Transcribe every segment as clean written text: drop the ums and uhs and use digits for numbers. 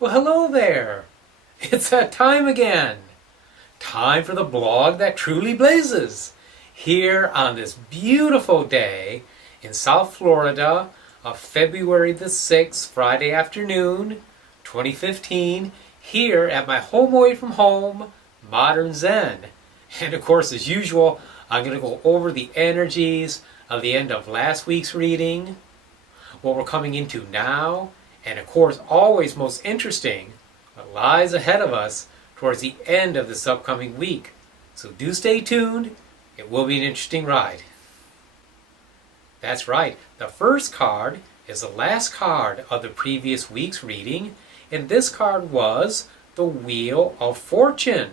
Well, hello there. It's that time again. Time for the blog that truly blazes. Here on this beautiful day in South Florida of February the 6th, Friday afternoon, 2015, here at my home away from home, Modern Zen. And of course, as usual, I'm going to go over the energies of the end of last week's reading, what we're coming into now, and of course, always most interesting, what lies ahead of us towards the end of this upcoming week. So do stay tuned. It will be an interesting ride. That's right. The first card is the last card of the previous week's reading, and this card was the Wheel of Fortune.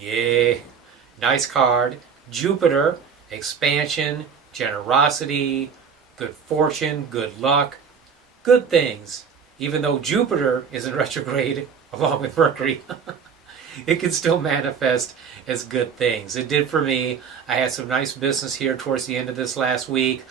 Yay! Nice card. Jupiter, expansion, generosity, good fortune, good luck, good things. Even though Jupiter is in retrograde along with Mercury, it can still manifest as good things. It did for me. I had some nice business here towards the end of this last week.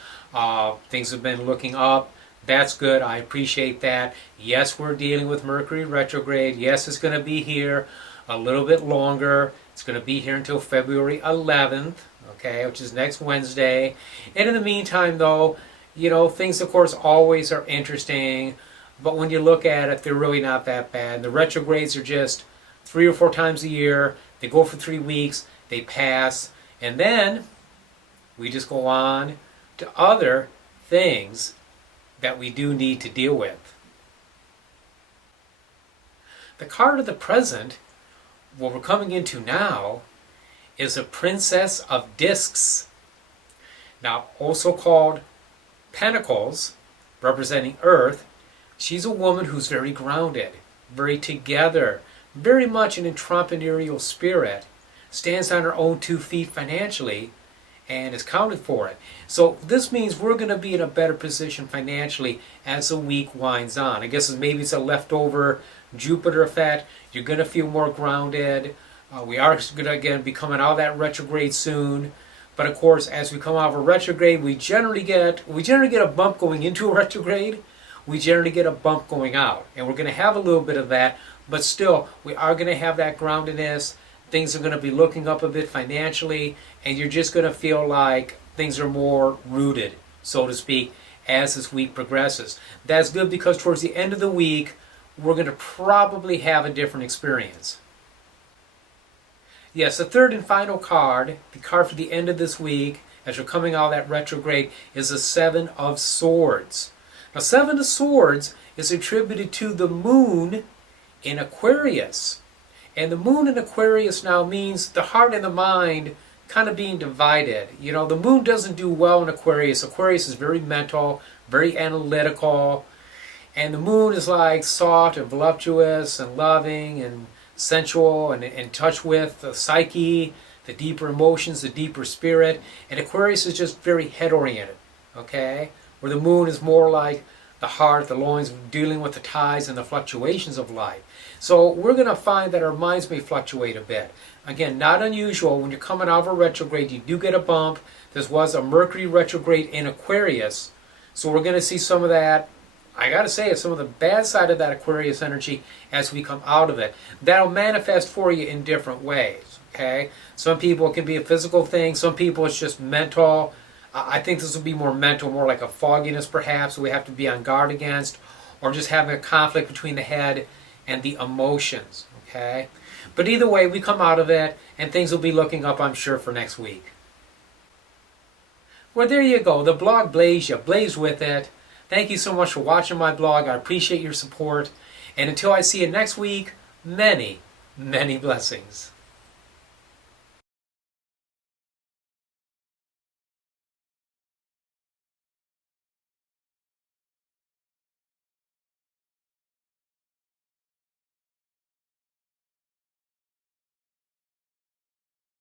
Things have been looking up. That's good. I appreciate that. Yes, we're dealing with Mercury retrograde. Yes, it's going to be here a little bit longer. It's going to be here until February 11th, okay, which is next Wednesday. And in the meantime, though, you know, things, of course, always are interesting. But when you look at it, they're really not that bad. The retrogrades are just 3 or 4 times a year. They go for 3 weeks. They pass. And then we just go on to other things that we do need to deal with. The card of the present, what we're coming into now, is a Princess of Discs. Now, also called Pentacles, representing Earth. She's a woman who's very grounded, very together, very much an entrepreneurial spirit, stands on her own 2 feet financially, and is counted for it. So this means we're going to be in a better position financially as the week winds on. I guess maybe it's a leftover Jupiter effect. You're going to feel more grounded. We are going to again be coming out of that retrograde soon. But of course, as we come out of a retrograde, we generally get a bump going into a retrograde. We generally get a bump going out. And we're going to have a little bit of that, but still, we are going to have that groundedness. Things are going to be looking up a bit financially, and you're just going to feel like things are more rooted, so to speak, as this week progresses. That's good because towards the end of the week, we're going to probably have a different experience. Yes, the third and final card, the card for the end of this week, as we're coming out of that retrograde, is the 7 of Swords. Now, 7 of Swords is attributed to the moon in Aquarius. And the moon in Aquarius now means the heart and the mind kind of being divided. You know, the moon doesn't do well in Aquarius. Aquarius is very mental, very analytical. And the moon is like soft and voluptuous and loving and sensual and in touch with the psyche, the deeper emotions, the deeper spirit. And Aquarius is just very head-oriented, okay? Where the moon is more like the heart, the loins, dealing with the tides and the fluctuations of life. So we're going to find that our minds may fluctuate a bit. Again, not unusual. When you're coming out of a retrograde, you do get a bump. This was a Mercury retrograde in Aquarius. So we're going to see some of that. I got to say, it's some of the bad side of that Aquarius energy as we come out of it. That'll manifest for you in different ways, okay? Some people it can be a physical thing. Some people it's just mental. I think this will be more mental, more like a fogginess perhaps we have to be on guard against, or just having a conflict between the head and the emotions, okay? But either way, we come out of it, and things will be looking up, I'm sure, for next week. Well, there you go. The blog Blaze, you blaze with it. Thank you so much for watching my blog. I appreciate your support. And until I see you next week, many, many blessings.